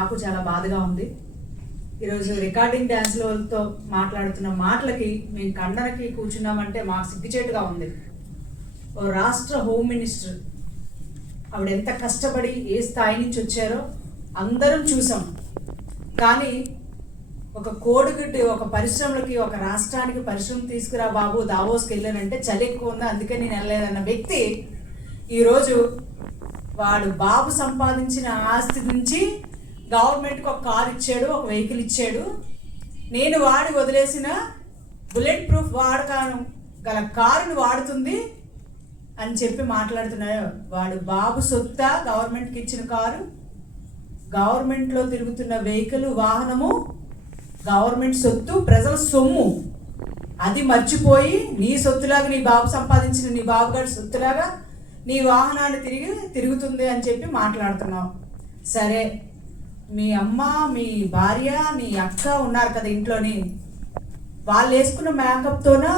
మాకు చాలా బాధగా ఉంది. ఈరోజు రికార్డింగ్ డ్యాన్స్లతో మాట్లాడుతున్న మాటలకి మేము ఖండనకి కూర్చున్నామంటే మాకు సిగ్గుచేటుగా ఉంది. ఓ రాష్ట్ర హోమ్ మినిస్టర్ ఆవిడ ఎంత కష్టపడి ఏ స్థాయి నుంచి వచ్చారో అందరం చూసాం. కానీ ఒక కోడిగుడ్డు ఒక పరిశ్రమలకి ఒక రాష్ట్రానికి పరిశ్రమ తీసుకురా బాబు దావోస్కి వెళ్ళానంటే చలి ఎక్కువ ఉంది అందుకే నేను వెళ్ళలేదన్న వ్యక్తి ఈరోజు వాడు బాబు సంపాదించిన ఆస్తి నుంచి గవర్నమెంట్కి ఒక కారు ఇచ్చాడు, ఒక వెహికల్ ఇచ్చాడు. నేను వాడి వదిలేసిన బుల్లెట్ ప్రూఫ్ వాడకాను గల కారుని వాడుతుంది అని చెప్పి మాట్లాడుతున్నాడు. వాడు బాబు సొత్త గవర్నమెంట్కి ఇచ్చిన కారు, గవర్నమెంట్లో తిరుగుతున్న వెహికల్ వాహనము గవర్నమెంట్ సొత్తు, ప్రజల సొమ్ము. అది మర్చిపోయి నీ సొత్తులాగా నీ బాబు సంపాదించిన నీ బాబు గారి సొత్తులాగా నీ వాహనాన్ని తిరుగుతుంది అని చెప్పి మాట్లాడుతున్నావు. సరే, మీ అమ్మ, మీ భార్య, నీ అక్క ఉన్నారు కదా ఇంట్లోని, వాళ్ళు వేసుకున్న మేకప్తోనా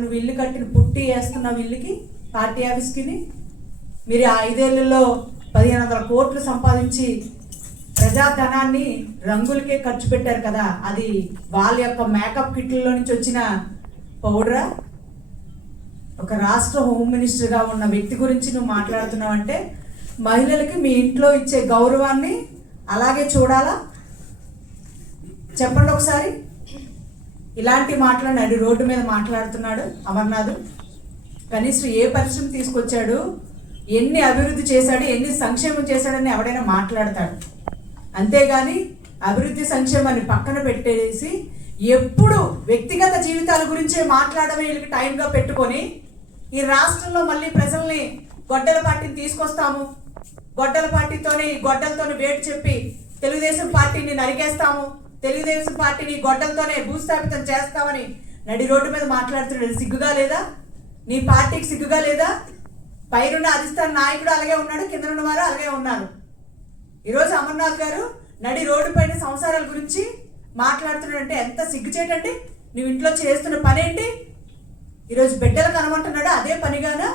నువ్వు ఇల్లు కట్టిన పుట్టి వేస్తున్నావు ఇల్లుకి, పార్టీ ఆఫీస్కి. మీరు 5 ఏళ్లలో 1500 కోట్లు సంపాదించి ప్రజాధనాన్ని రంగులకే ఖర్చు పెట్టారు కదా, అది వాళ్ళ యొక్క మేకప్ కిట్లలో నుంచి వచ్చిన పౌడరా? ఒక రాష్ట్ర హోమ్ మినిస్టర్గా ఉన్న వ్యక్తి గురించి నువ్వు మాట్లాడుతున్నావు అంటే మహిళలకి మీ ఇంట్లో ఇచ్చే గౌరవాన్ని అలాగే చూడాలా? చెప్పండి ఒకసారి. ఇలాంటి మాట్లాడి రోడ్డు మీద మాట్లాడుతున్నాడు అమర్నాథ్. కనీసం ఏ పరిశ్రమ తీసుకొచ్చాడు, ఎన్ని అభివృద్ధి చేశాడు, ఎన్ని సంక్షేమం చేశాడని ఎవడైనా మాట్లాడతాడు. అంతేగాని అభివృద్ధి సంక్షేమాన్ని పక్కన పెట్టేసి ఎప్పుడు వ్యక్తిగత జీవితాల గురించే మాట్లాడమే వీళ్ళకి టైంగా పెట్టుకొని ఈ రాష్ట్రంలో మళ్ళీ ప్రజల్ని గొడ్డల పార్టీని తీసుకొస్తాము, గొడ్డల పార్టీతోని గొడ్డలతోని వేటు చెప్పి తెలుగుదేశం పార్టీని నరికేస్తాము, తెలుగుదేశం పార్టీని గొడ్డలతోనే భూస్థాపితం చేస్తామని నడి రోడ్డు మీద మాట్లాడుతున్నాడు. సిగ్గుగా లేదా? నీ పార్టీకి సిగ్గుగా లేదా? పైరున్న అధిష్టాన నాయకుడు అలాగే ఉన్నాడు, కింద ఉన్న వారు అలాగే ఉన్నారు. ఈరోజు అమర్నాథ్ గారు నడి రోడ్డు పైన సంసారాల గురించి మాట్లాడుతున్నాడంటే ఎంత సిగ్గుచేటండి. నువ్వు ఇంట్లో చేస్తున్న పని ఏంటి? ఈరోజు బిడ్డలకు అనమంటున్నాడు, అదే పనిగానా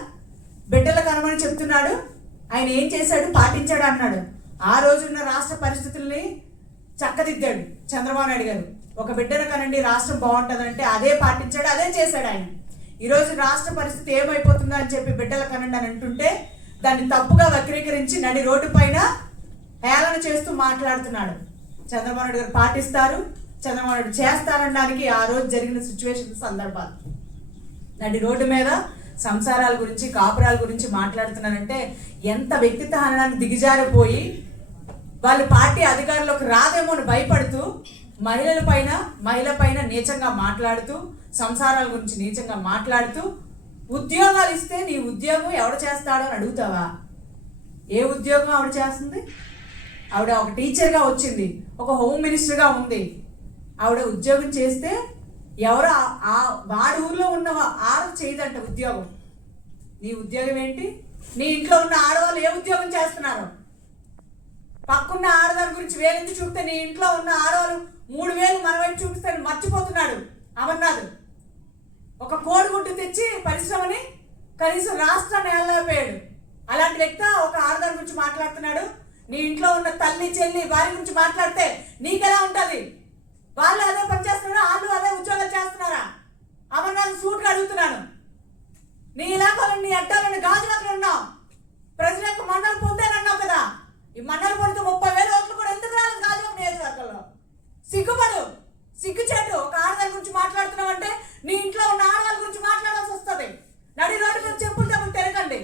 బిడ్డలకు అనమని చెప్తున్నాడు. ఆయన ఏం చేశాడు? పాటించాడు అన్నాడు. ఆ రోజున్న రాష్ట్ర పరిస్థితుల్ని చక్కదిద్దాడు చంద్రబాబు నాయుడు గారు. ఒక బిడ్డను కనండి రాష్ట్రం బాగుంటుందంటే అదే పాటించాడు, అదే చేశాడు ఆయన. ఈరోజు రాష్ట్ర పరిస్థితి ఏమైపోతుందో అని చెప్పి బిడ్డల కనండి అని అంటుంటే దాన్ని తప్పుగా వక్రీకరించి నడి రోడ్డు పైన హేళన చేస్తూ మాట్లాడుతున్నాడు. చంద్రబాబు నాయుడు గారు పాటిస్తారు, చంద్రబాబు నాయుడు చేస్తారనడానికి ఆ రోజు జరిగిన సిచ్యువేషన్ సందర్భాలు. నడి రోడ్డు మీద సంసారాల గురించి, కాపురాల గురించి మాట్లాడుతున్నారంటే ఎంత వ్యక్తిత్వ హననానికి దిగజారిపోయి వాళ్ళు పార్టీ అధికారంలోకి రాదేమో అని భయపడుతూ మహిళల పైన నీచంగా మాట్లాడుతూ, సంసారాల గురించి నీచంగా మాట్లాడుతూ, ఉద్యోగాలు ఇస్తే నీ ఉద్యోగం ఎవడు చేస్తాడో అని అడుగుతావా? ఏ ఉద్యోగం ఆవిడ చేస్తుంది? ఆవిడ ఒక టీచర్గా వచ్చింది, ఒక హోమ్ మినిస్టర్గా ఉంది. ఆవిడ ఉద్యోగం చేస్తే ఎవరో వాడి ఊర్లో ఉన్న ఆరు చేయదంట ఉద్యోగం. నీ ఉద్యోగం ఏంటి? నీ ఇంట్లో ఉన్న ఆడవాళ్ళు ఏ ఉద్యోగం చేస్తున్నారు? పక్కన్న ఆడదాని గురించి వేలెందుకు చూపితే నీ ఇంట్లో ఉన్న ఆడవాళ్ళు 3000 మన వైపు చూపిస్తాడు మర్చిపోతున్నాడు అమర్నాథ్. ఒక కోడిగుడ్డు తెచ్చి పరిశ్రమని కనీసం రాష్ట్రాన్ని వెళ్ళలేకపోయాడు. అలాంటి వ్యక్తి ఒక ఆడదాని గురించి మాట్లాడుతున్నాడు. నీ ఇంట్లో ఉన్న తల్లి, చెల్లి, వారి గురించి మాట్లాడితే నీకెలా ఉంటుంది? వాళ్ళు అదే పని చేస్తున్నారా? వాళ్ళు అదే ఉద్యోగాలు చేస్తున్నారా? అమర్నాథ్ సూట్గా అడుగుతున్నాను. నీ ఇలాకాలో నీ అడ్డాలని గాజువాకలు ఉన్నావు, ప్రజల యొక్క మన్నలు పొందానన్నావు కదా. ఈ మన్నలు పొందితే 30,000 ఓట్లు కూడా ఎందుకు రాలేదు గాజువాక నియోజకవర్గంలో? సిగ్గుపడు, సిగ్గుచేటు. ఒక ఆడదాని గురించి మాట్లాడుతున్నావు అంటే నీ ఇంట్లో ఉన్న ఆడవాళ్ళ గురించి మాట్లాడాల్సి వస్తుంది. నడి రోడ్డు మీద చెప్పులు దెబ్బలు తిరగండి.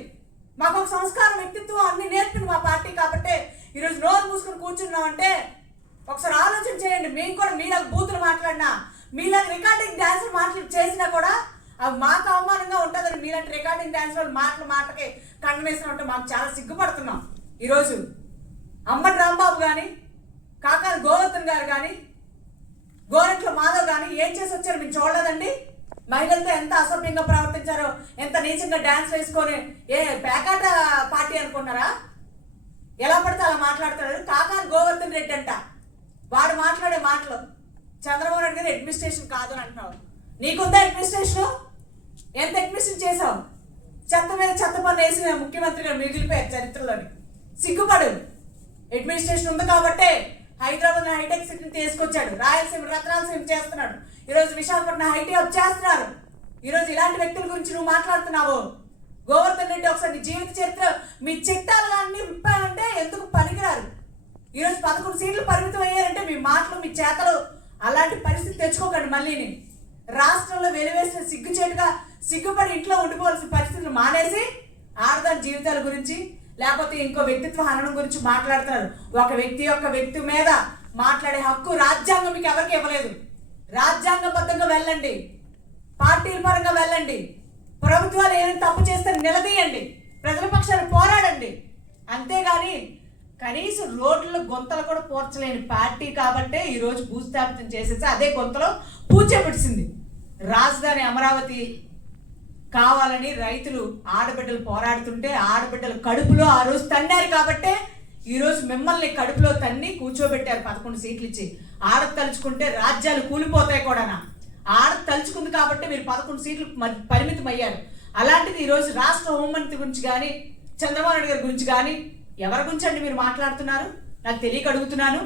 మాకు ఒక సంస్కారం, వ్యక్తిత్వం అన్ని నేర్పింది మా పార్టీ కాబట్టి ఈరోజు నోరు మూసుకొని కూర్చున్నామంటే ఒకసారి ఆలోచన చేయండి. మేము కూడా మీలాగా బూతులు మాట్లాడినా, మీలాగా రికార్డింగ్ డాన్సులు చేసినా కూడా అవి మాకు అవమానంగా ఉంటుందని మీలాంటి రికార్డింగ్ డాన్స్ వాళ్ళు మాటకి కండనేసిన ఉంటే మాకు చాలా సిగ్గుపడుతున్నాం. ఈరోజు అంబటి రాంబాబు కానీ, కాకాని గోవర్ధన్ గారు కానీ, గోరంట్ల మాధవ్ కానీ ఏం చేసి వచ్చారు మేము చూడలేదండి. మహిళలతో ఎంత అసభ్యంగా ప్రవర్తించారో, ఎంత నీచంగా డ్యాన్స్ వేసుకొని ఏ పేకాట పార్టీ అనుకున్నారా? ఎలా పడితే అలా మాట్లాడతాడు. కాకాని గోవర్ధన్ రెడ్డి అంట, వాడు మాట్లాడే మాటలు చంద్రబాబు నాయుడు గారు అడ్మినిస్ట్రేషన్ కాదు అని అంటున్నావు. నీకుందా అడ్మినిస్ట్రేషన్? ఎంత అడ్మినిస్ట్రేషన్ చేసావు? చెత్త మీద చెత్త పన్ను వేసిన ముఖ్యమంత్రిగా మిగిలిపోయారు చరిత్రలోని. సిగ్గుపడు. అడ్మినిస్ట్రేషన్ ఉంది కాబట్టే హైదరాబాద్ హైటెక్ సిటీని తీసుకొచ్చాడు, రాయలసీమ రత్నాలసీమ చేస్తున్నాడు, ఈరోజు విశాఖపట్నం హైటీ హబ్ చేస్తున్నారు. ఈరోజు ఇలాంటి వ్యక్తుల గురించి నువ్వు మాట్లాడుతున్నావు. గోవర్ధన్ రెడ్డి ఒకసారి నీ జీవిత చరిత్ర మీ చిట్టాలు అన్ని విప్పాయంటే ఎందుకు పనికిరారు. ఈరోజు 11 సీట్లు పరిమితం అయ్యారంటే మీ మాటలు మీ చేతలు అలాంటి పరిస్థితి తెచ్చుకోకండి. మళ్ళీని రాష్ట్రంలో వెలివేసిన సిగ్గుచేటుగా సిగ్గుపడి ఇంట్లో ఉండిపోవాల్సిన పరిస్థితులు మానేసి ఆడదాని జీవితాల గురించి లేకపోతే ఇంకో వ్యక్తిత్వ హననం గురించి మాట్లాడుతున్నారు. ఒక వ్యక్తి మీద మాట్లాడే హక్కు రాజ్యాంగం మీకు ఎవరికి ఇవ్వలేదు. రాజ్యాంగబద్ధంగా వెళ్ళండి, పార్టీల పరంగా వెళ్ళండి, ప్రభుత్వాలు ఏమైనా తప్పు చేస్తే నిలదీయండి, ప్రజల పక్షాన్ని పోరాడండి. అంతేగాని కనీసం రోడ్ల గొంతలు కూడా పూడ్చలేని పార్టీ కాబట్టే ఈరోజు భూస్థాపితం చేసేసి అదే గొంతలో పూడ్చబడిసింది. రాజధాని అమరావతి కావాలని రైతులు ఆడబిడ్డలు పోరాడుతుంటే ఆడబిడ్డలు కడుపులో ఆ రోజు తన్నారు కాబట్టే ఈరోజు మిమ్మల్ని కడుపులో తన్ని కూర్చోబెట్టారు 11 సీట్లు ఇచ్చి. ఆడ తలుచుకుంటే రాజ్యాలు కూలిపోతాయి కూడా. ఆడ తలుచుకుంది కాబట్టి మీరు 11 సీట్లు పరిమితం అయ్యారు. అలాంటిది ఈరోజు రాష్ట్ర హోంమంత్రి గురించి కానీ చంద్రబాబు నాయుడు గారి గురించి కానీ ఎవరి గురించి అండి మీరు మాట్లాడుతున్నారు? నాకు తెలియక అడుగుతున్నాను.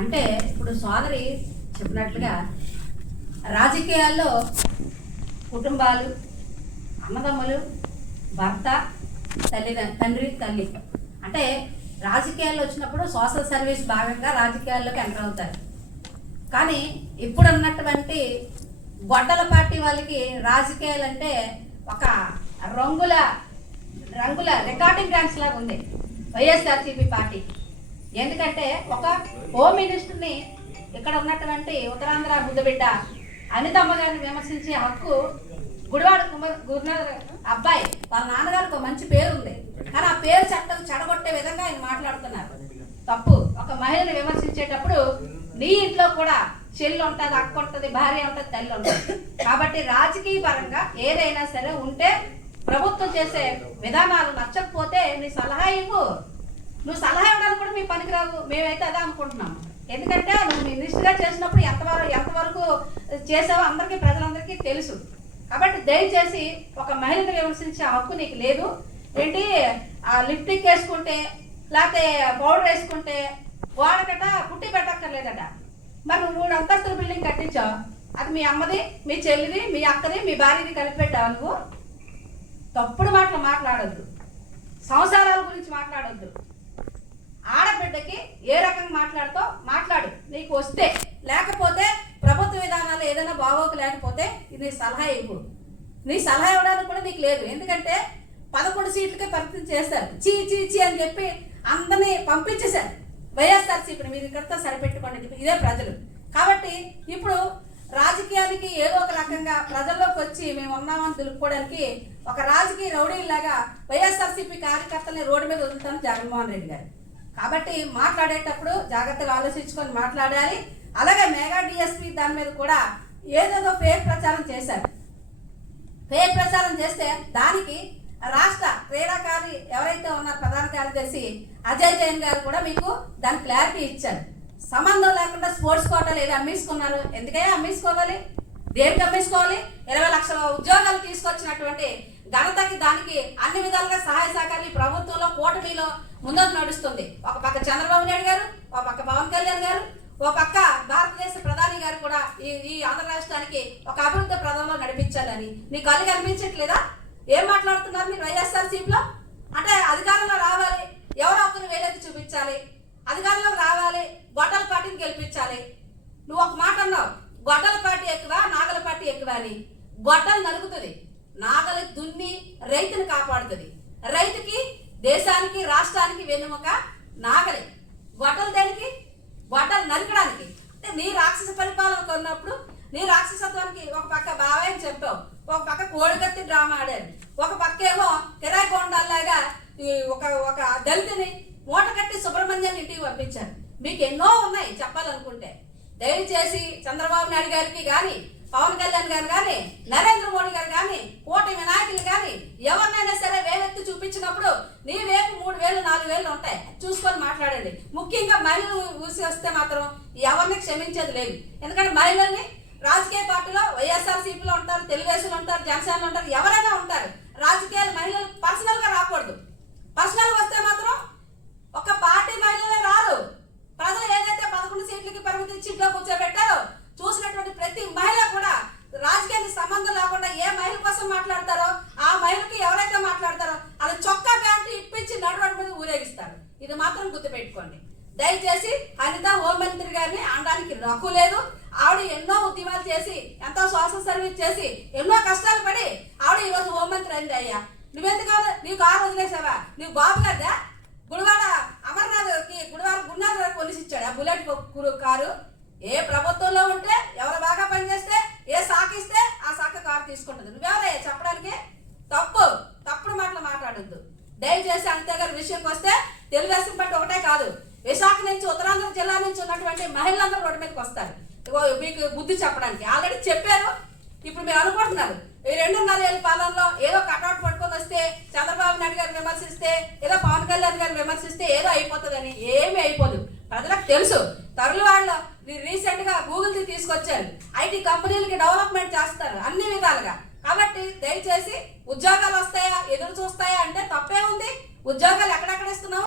అంటే ఇప్పుడు సోదరి చెప్పినట్లుగా రాజకీయాల్లో కుటుంబాలు, అన్నదమ్ములు, భర్త, తండ్రి, తల్లి అంటే రాజకీయాల్లో వచ్చినప్పుడు సోషల్ సర్వీస్ భాగంగా రాజకీయాల్లోకి ఎంటర్ అవుతారు. కానీ ఇప్పుడు ఉన్నటువంటి గొడ్డల పార్టీ వాళ్ళకి రాజకీయాలు అంటే ఒక రంగుల రికార్డింగ్ డాన్స్ లాగా ఉంది వైఎస్ఆర్సీపీ పార్టీ. ఎందుకంటే ఒక హోమ్ మినిస్టర్ని ఇక్కడ ఉన్నటువంటి ఉత్తరాంధ్ర ముద్దబిడ్డ అనితమ్మ గారిని విమర్శించే హక్కు గుడివాడ గురునాథ్ అబ్బాయి వాళ్ళ నాన్నగారికి ఒక మంచి పేరు ఉంది, కానీ ఆ పేరు చట్టం చెడగొట్టే విధంగా ఆయన మాట్లాడుతున్నారు. తప్పు. ఒక మహిళను విమర్శించేటప్పుడు నీ ఇంట్లో కూడా చెల్లి ఉంటుంది, అక్క ఉంటుంది, భార్య ఉంటుంది, తల్లి ఉంటుంది. కాబట్టి రాజకీయ పరంగా ఏదైనా సరే ఉంటే ప్రభుత్వం చేసే విధానాలు నచ్చకపోతే నీ సలహా ఇవ్వు. నువ్వు సలహా ఇవ్వడానికి కూడా మీ పనికిరావు. మేమైతే అదే అనుకుంటున్నాము. ఎందుకంటే నువ్వు మినిస్టర్గా చేసినప్పుడు ఎంతవరకు చేసావో అందరికీ ప్రజలందరికీ తెలుసు. కాబట్టి దయచేసి ఒక మహిళను విమర్శించే హక్కు నీకు లేదు. ఏంటి లిప్టిక్ వేసుకుంటే లేకపోతే పౌడర్ వేసుకుంటే గోడకట పుట్టి పెట్టక్కర్లేదట. మరి నువ్వు 3 అంతస్తుల బిల్డింగ్ కట్టించావు, అది మీ అమ్మది, మీ చెల్లిది, మీ అక్కది, మీ భార్యది కలిపి పెట్టావు. నువ్వు తప్పుడు మాటలు మాట్లాడొద్దు, సంసారాల గురించి మాట్లాడొద్దు. ఆడబిడ్డకి ఏ రకంగా మాట్లాడు, నీకు వస్తే. లేకపోతే ప్రభుత్వ విధానాలు ఏదైనా బాగోక లేకపోతే నీ సలహా ఇవ్వు. నీ సలహా ఇవ్వడానికి కూడా నీకు లేదు. ఎందుకంటే 11 సీట్లకే పరిమితం చేస్తారు. చీ అని చెప్పి అందరినీ పంపించేశారు వైఎస్ఆర్సీపీని. మీరు ఇక్కడితో సరిపెట్టుకోండి, ఇదే ప్రజలు. కాబట్టి ఇప్పుడు రాజకీయానికి ఏదో ఒక రకంగా ప్రజల్లోకి వచ్చి మేము ఉన్నామని తెలుపుకోవడానికి ఒక రాజకీయ రౌడీలాగా వైఎస్ఆర్సీపీ కార్యకర్తల్ని రోడ్డు మీద వదులుతాను జగన్మోహన్ రెడ్డి గారు. కాబట్టి మాట్లాడేటప్పుడు జాగ్రత్తగా ఆలోచించుకొని మాట్లాడాలి. అలాగే మెగా డిఎస్పీ దాని మీద కూడా ఏదేదో ఫేక్ ప్రచారం చేశారు. ఫేక్ ప్రచారం చేస్తే దానికి రాష్ట్ర క్రీడాకారి ఎవరైతే ఉన్నారో ప్రధాన కార్యదర్శి అజయ్ జైన్ గారు కూడా మీకు దాని క్లారిటీ ఇచ్చారు. సంబంధం లేకుండా స్పోర్ట్స్ కోటాలు ఏదో అమ్మేసుకున్నారు. ఎందుకయ్యా అమ్మేసుకోవాలి? దేనికి అమ్మేసుకోవాలి? 20 లక్షల ఉద్యోగాలు తీసుకొచ్చినటువంటి ఘనతకి దానికి అన్ని విధాలుగా సహాయ సహకారాలు ప్రభుత్వంలో కూటమిలో ముందుకు నడుస్తుంది. ఒక పక్క చంద్రబాబు నాయుడు గారు, ఒక పక్క పవన్ కళ్యాణ్ గారు, ఒక పక్క భారతదేశ ప్రధాని గారు కూడా ఈ ఆంధ్ర రాష్ట్రానికి ఒక అభివృద్ధి ప్రధానంలో నడిపించాలని నీకు కళ్ళు కనిపించట్లేదా? ఏం మాట్లాడుతున్నారు మీరు వైఎస్ఆర్సీపీలో? అంటే అధికారంలో రావాలి, ఎవరో ఒకరు వేలెత్తి చూపించాలి, అధికారంలో రావాలి, గొడ్డల పార్టీని గెలిపించాలి. నువ్వు ఒక మాట అన్నావు, గొడ్డల పార్టీ ఎక్కువ, నాగల పార్టీ ఎక్కువ అని. గొడ్డలు నలుగుతుంది, నాగలి దున్ని రైతుని కాపాడుతుంది. రైతుకి, దేశానికి, రాష్ట్రానికి వెన్నుముక నాగలి. గొడ్డలు దేనికి? గొడ్డలు నరకడానికి. అంటే నీ రాక్షస పరిపాలన కొన్నప్పుడు నీ రాక్షసత్వానికి ఒక పక్క బావే అని చెప్పావు, ఒక పక్క కోడికత్తి డ్రామా ఆడారు, ఒక పక్క ఏమో కిరాయి కొండల్లాగా ఒక దళితుని మూట కట్టి సుబ్రహ్మణ్యాన్ని ఇంటికి పంపించారు. మీకు ఎన్నో ఉన్నాయి చెప్పాలనుకుంటే. దయచేసి చంద్రబాబు నాయుడు గారికి కానీ, పవన్ కళ్యాణ్ గారు కానీ, నరేంద్ర మోడీ గారు కానీ, కూటమి నాయకులు కానీ ఎవరినైనా సరే వేలెత్తి చూపించినప్పుడు నీ వేపు 3 వేలు 4 వేలు ఉంటాయి, చూసుకొని మాట్లాడండి. ముఖ్యంగా మహిళలు ఊసి వస్తే మాత్రం ఎవరిని క్షమించేది లేదు. ఎందుకంటే మహిళల్ని రాజకీయ పార్టీలో వైఎస్ఆర్సీపీలో ఉంటారు, తెలుగుదేశంలో ఉంటారు, జనసేనలో ఉంటారు, ఎవరైనా ఉంటారు. రాజకీయాలు మహిళలు పర్సనల్గా రాకూడదు. పర్సనల్గా వస్తే మాత్రం ఒక పార్టీ మహిళలే రారు, ప్రజలు ఏదైతే 11 సీట్లకి పరిమితి సీట్లో కూర్చోబెట్టారో చూసినటువంటి ప్రతి మహిళ కూడా రాజకీయానికి సంబంధం లేకుండా ఏ మహిళ కోసం మాట్లాడతారో ఆ మహిళకి ఎవరైతే మాట్లాడతారో అది చొక్కా ప్యాంటు ఇప్పించి నడవడం మీద ఊరేగిస్తారు. ఇది మాత్రం గుర్తుపెట్టుకోండి. దయచేసి అనిత హోంమంత్రి గారిని అనడానికి రక్కు లేదు. ఆవిడ ఎన్నో ఉద్యమాలు చేసి ఎంతో సోషల్ సర్వీస్ చేసి ఎన్నో కష్టాలు పడి ఆవిడ ఈరోజు హోంమంత్రి అయింది. అయ్యా నువ్వెందుకు నీకు కారు వదిలేసావా? నీకు బాబు కదా గుడివాడ అమర్నాథ్కి గురునాథ్ గారు పోలీసు ఇచ్చాడు ఆ బుల్లెట్ కారు. ఏ ప్రభుత్వంలో ఉంటే ఎవరు బాగా పనిచేస్తే ఏ శాఖ ఇస్తే ఆ శాఖ కారు తీసుకుంటుంది. నువ్వెవరయ్యా చెప్పడానికి? తప్పుడు మాటలు మాట్లాడొద్దు దయచేసి. అంతే గారి విషయంకి వస్తే తెలుగుదేశం పార్టీ ఒకటే కాదు, విశాఖ నుంచి ఉత్తరాంధ్ర జిల్లా నుంచి ఉన్నటువంటి మహిళలందరూ రోడ్డు మీదకి వస్తారు మీకు బుద్ధి చెప్పడానికి. ఆల్రెడీ చెప్పారు. ఇప్పుడు మీరు అనుకుంటున్నారు ఈ 2.5 ఏళ్ళ పాలనలో ఏదో కటౌట్ పట్టుకొని వస్తే చంద్రబాబు నాయుడు గారిని విమర్శిస్తే ఏదో పవన్ కళ్యాణ్ గారిని విమర్శిస్తే ఏదో అయిపోతుందని. ఏమీ అయిపోదు. ప్రజలకు తెలుసు. తరువాళ్ళు రీసెంట్ గా గూగుల్ తీసుకొచ్చారు. ఐటీ కంపెనీలకి డెవలప్మెంట్ చేస్తారు అన్ని విధాలుగా. కాబట్టి దయచేసి ఉద్యోగాలు వస్తాయా ఎదురు చూస్తాయా అంటే తప్పే ఉంది. ఉద్యోగాలు ఎక్కడెక్కడ ఇస్తున్నాం